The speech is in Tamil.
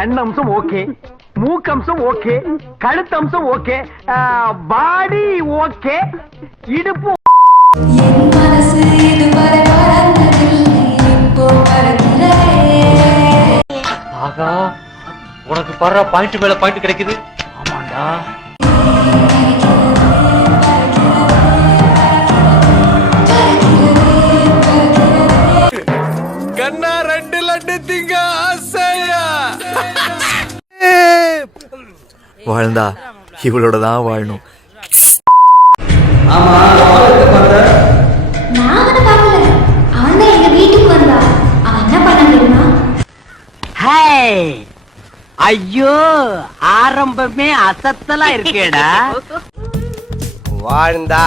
கண்ணம்சம் ஓகே, மூக்கம்சம் ஓகே, கழுத்தம்சம் ஓகே, பாடி ஓகே, இடுப்பு என் மனசு இதுவரை மறந்ததில்லை, இப்போ மறக்கிறேன். ஆகா, உனக்கு படுற பாயிண்ட் மேல பாயிண்ட் கிடைக்குது. ஆமாண்டா. கண்ணா 2 லட்டு திங்க ஆசையா. வாழ்ந்தா இவளோட தான் வாழணும். நான் அவனை பார்க்கல, அவன் தான் எங்க வீட்டுக்கு வந்தா. அவன் என்ன பண்ண தெரியுமா? ஐயோ, ஆரம்பமே அசத்தலா இருக்கேடா. வாழ்ந்தா